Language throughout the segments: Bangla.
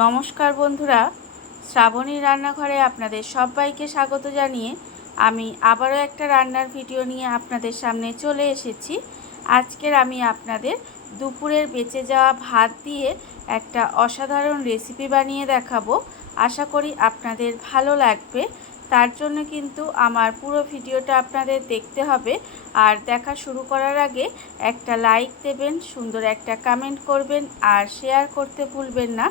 নমস্কার বন্ধুরা, শ্রাবণী রান্নাঘরে আপনাদের সবাইকে স্বাগত জানিয়ে আমি আবারও একটা রান্নার ভিডিও নিয়ে আপনাদের সামনে চলে এসেছি। আজকের আমি আপনাদের দুপুরের বেঁচে যাওয়া ভাত দিয়ে একটা অসাধারণ রেসিপি বানিয়ে দেখাবো। আশা করি আপনাদের ভালো লাগবে। তার জন্য কিন্তু আমার পুরো ভিডিওটা আপনাদের দেখতে হবে। আর দেখা শুরু করার আগে একটা লাইক দেবেন, সুন্দর একটা কমেন্ট করবেন আর শেয়ার করতে ভুলবেন না।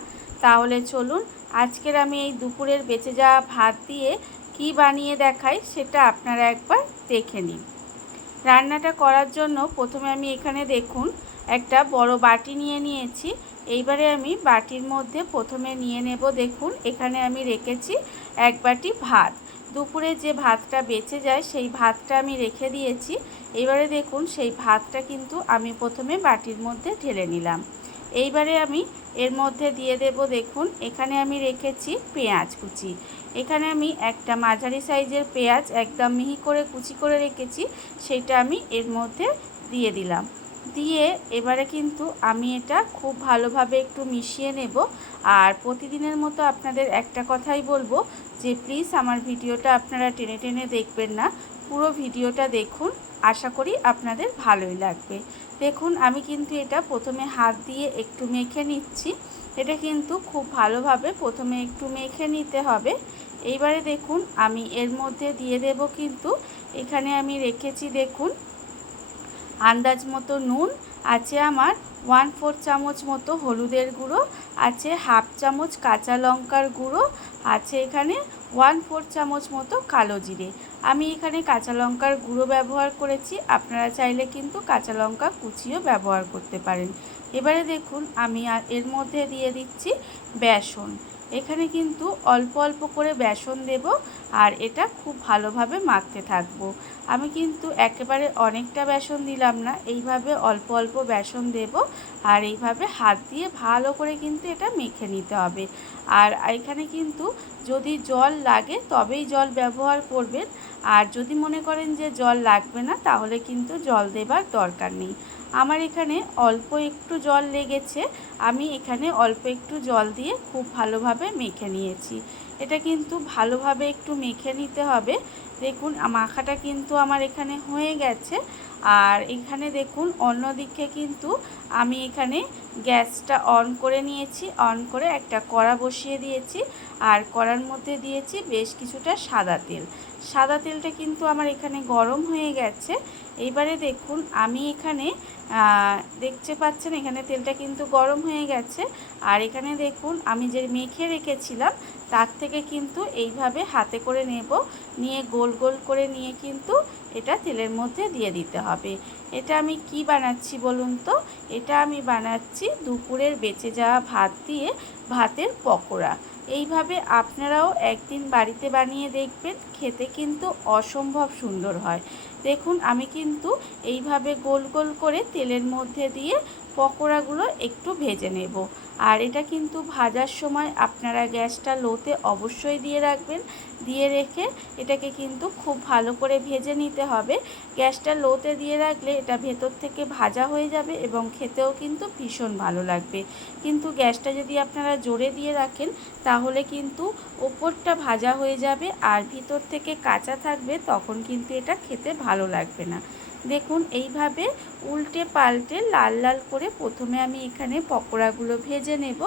তাহলে চলুন আজকের আমি এই দুপুরের বেঁচে যাওয়া ভাত দিয়ে কি বানিয়ে দেখাই সেটা আপনারা একবার দেখে নিন। রান্নাটা করার জন্য প্রথমে আমি এখানে দেখুন একটা বড় বাটি নিয়ে নিয়েছি। এইবারে আমি বাটির মধ্যে প্রথমে নিয়ে নেব, দেখুন এখানে আমি রেখেছি এক বাটি ভাত। দুপুরে যে ভাতটা বেঁচে যায় সেই ভাতটা আমি রেখে দিয়েছি। এইবারে দেখুন সেই ভাতটা কিন্তু আমি প্রথমে বাটির মধ্যে ঢেলে নিলাম। এইবারে আমি এর মধ্যে দিয়ে দেব, দেখুন এখানে আমি রেখেছি পেঁয়াজ কুচি। এখানে আমি একটা মাঝারি সাইজের পেঁয়াজ একদম মিহি করে কুচি করে রেখেছি, সেটা আমি এর মধ্যে দিয়ে দিলাম। দিয়ে এবারে কিন্তু আমি এটা খুব ভালোভাবে একটু মিশিয়ে নেব। আর প্রতিদিনের মতো আপনাদের একটা কথাই বলবো যে প্লিজ আমার ভিডিওটা আপনারা টেনে টেনে দেখবেন না, পুরো ভিডিওটা দেখুন, আশা করি আপনাদের ভালোই লাগবে। দেখুন আমি কিন্তু এটা প্রথমে হাত দিয়ে একটু মেখে নিচ্ছি। এটা কিন্তু খুব ভালোভাবে প্রথমে একটু মেখে নিতে হবে। এইবারে দেখুন আমি এর মধ্যে দিয়ে দেব, কিন্তু এখানে আমি রেখেছি দেখুন আন্দাজ মতো নুন আছে, আমার 1/4 চামচ মতো হলুদের গুঁড়ো আছে, হাফ চামচ কাঁচা লঙ্কার গুঁড়ো আছে, এখানে 1/4 চামচ মতো কালো জিরে। আমি এখানে কাঁচা লঙ্কার গুঁড়ো ব্যবহার করেছি, আপনারা চাইলে কিন্তু কাঁচা লঙ্কা কুচিও ব্যবহার করতে পারেন। এবারে দেখুন আমি এর মধ্যে দিয়ে দিচ্ছি বেসন। এখানে কিন্তু অল্প অল্প করে বেসন দেব আর এটা খুব ভালোভাবে মাখতে থাকবো। আমি কিন্তু একেবারে অনেকটা বেসন দিলাম না, এইভাবে অল্প অল্প বেসন দেব আর এইভাবে হাত দিয়ে ভালো করে কিন্তু এটা মেখে নিতে হবে। আর এখানে কিন্তু যদি জল লাগে তবেই জল ব্যবহার করবেন, আর যদি মনে করেন যে জল লাগবে না তাহলে কিন্তু জল দেবার দরকার নেই। আমার এখানে অল্প একটু জল লেগেছে, আমি এখানে অল্প একটু জল দিয়ে খুব ভালোভাবে মেখে নিয়েছি। এটা কিন্তু ভালোভাবে একটু মেখে নিতে হবে। দেখুন মাখাটা কিন্তু আমার এখানে হয়ে গেছে। আর এখানে দেখুন অন্যদিকে কিন্তু আমি এখানে গ্যাসটা অন করে নিয়েছি, অন করে একটা কড়া বসিয়ে দিয়েছি আর কড়ার মধ্যে দিয়েছি বেশ কিছুটা সাদা তেল। সাদা তেলটা কিন্তু আমার এখানে গরম হয়ে গেছে। এইবারে দেখুন আমি এখানে দেখতে পাচ্ছেন এখানে তেলটা কিন্তু গরম হয়ে গেছে। আর এখানে দেখুন আমি যে মেখে রেখেছিলাম তার থেকে কিন্তু এইভাবে হাতে করে নেব, নিয়ে গোল গোল করে নিয়ে কিন্তু এটা তেলের মধ্যে দিয়ে দিতে হবে। এটা আমি কি বানাচ্ছি বলুন তো? এটা আমি বানাচ্ছি দুপুরের বেঁচে যাওয়া ভাত দিয়ে ভাতের পকোড়া। এইভাবে আপনারাও একদিন বাড়িতে বানিয়ে দেখবেন, খেতে কিন্তু অসম্ভব সুন্দর হয়। দেখুন আমি কিন্তু এইভাবে গোল গোল করে তেলের মধ্যে দিয়ে পকোড়াগুলো একটু ভেজে নেব। আর এটা কিন্তু ভাজার সময় আপনারা গ্যাসটা লোতে অবশ্যই দিয়ে রাখবেন, দিয়ে রেখে এটাকে কিন্তু খুব ভালো করে ভেজে নিতে হবে। গ্যাসটা লোতে দিয়ে রাখলে এটা ভেতর থেকে ভাজা হয়ে যাবে এবং খেতেও কিন্তু ভীষণ ভালো লাগবে। কিন্তু গ্যাসটা যদি আপনারা জোরে দিয়ে রাখেন তাহলে কিন্তু ওপরটা ভাজা হয়ে যাবে আর ভিতর থেকে কাঁচা থাকবে, তখন কিন্তু এটা খেতে ভালো লাগবে না। দেখুন এইভাবে উল্টে পাল্টে লাল লাল করে প্রথমে আমি এখানে পকোড়াগুলো ভেজে নেব।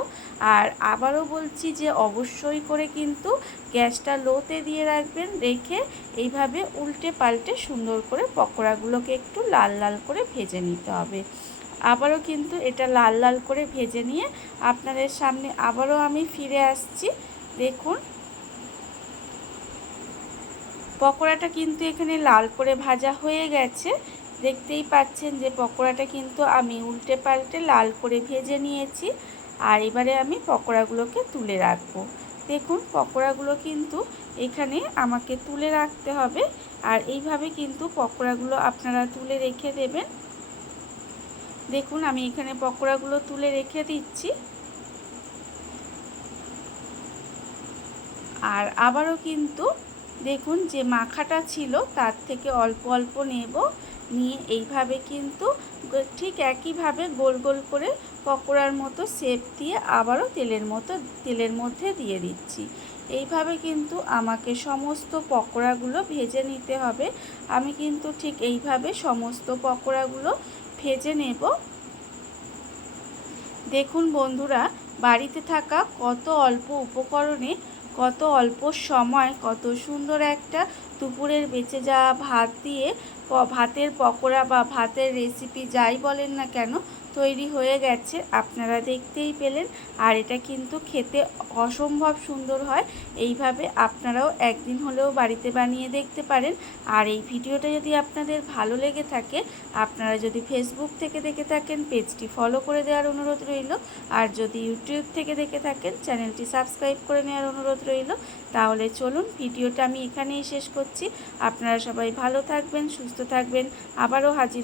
আর আবারও বলছি যে অবশ্যই করে কিন্তু গ্যাসটা লোতে দিয়ে রাখবেন, রেখে এইভাবে উল্টে পাল্টে সুন্দর করে পকোড়াগুলোকে একটু লাল লাল করে ভেজে নিতে হবে। আবারও কিন্তু এটা লাল লাল করে ভেজে নিয়ে আপনাদের সামনে আবারও আমি ফিরে আসছি। দেখুন পকোড়াটা কিন্তু এখানে লাল করে ভাজা হয়ে গেছে। দেখতেই পাচ্ছেন যে পকোড়াটা কিন্তু আমি উল্টে পাল্টে লাল করে ভেজে নিয়েছি। আর এবারে আমি পকোড়াগুলোকে তুলে রাখবো। দেখুন পকোড়াগুলো কিন্তু এখানে আমাকে তুলে রাখতে হবে। আর এইভাবে কিন্তু পকোড়াগুলো আপনারা তুলে রেখে দেবেন। দেখুন আমি এখানে পকোড়াগুলো তুলে রেখে দিচ্ছি। আর আবারও কিন্তু দেখুন যে মাখাটা ছিল তার থেকে অল্প অল্প নেব, নিয়ে এইভাবে কিন্তু ঠিক একইভাবে গোল গোল করে পকোড়ার মতো শেপ দিয়ে আবারও তেলের মধ্যে দিয়ে দিচ্ছি। এইভাবে কিন্তু আমাকে সমস্ত পকোড়াগুলো ভেজে নিতে হবে। আমি কিন্তু ঠিক এইভাবে সমস্ত পকোড়াগুলো ভেজে নেব। দেখুন বন্ধুরা, বাড়িতে থাকা কত অল্প উপকরণে, কত অল্প সময়, কত সুন্দর একটা দুপুরের বেঁচে যাওয়া ভাত দিয়ে ভাতের পকোড়া বা ভাতের রেসিপি যাই বলেন না কেন তৈরি হয়ে গেছে। আপনারা দেখতেই পেলেন। আর এটা কিন্তু খেতে অসম্ভব সুন্দর হয়। এইভাবে আপনারাও একদিন হলেও বাড়িতে বানিয়ে দেখতে পারেন। আর এই ভিডিওটা যদি আপনাদের ভালো লেগে থাকে, আপনারা যদি ফেসবুক থেকে দেখে থাকেন পেজটি ফলো করে দেওয়ার অনুরোধ রইল। আর যদি ইউটিউব থেকে দেখে থাকেন চ্যানেলটি সাবস্ক্রাইব করে নেওয়ার অনুরোধ রইল। তাহলে চলুন ভিডিওটা আমি এখানেই শেষ করছি। আপনারা সবাই ভালো থাকবেন, সুস্থ থাকবেন। আবারও হাজির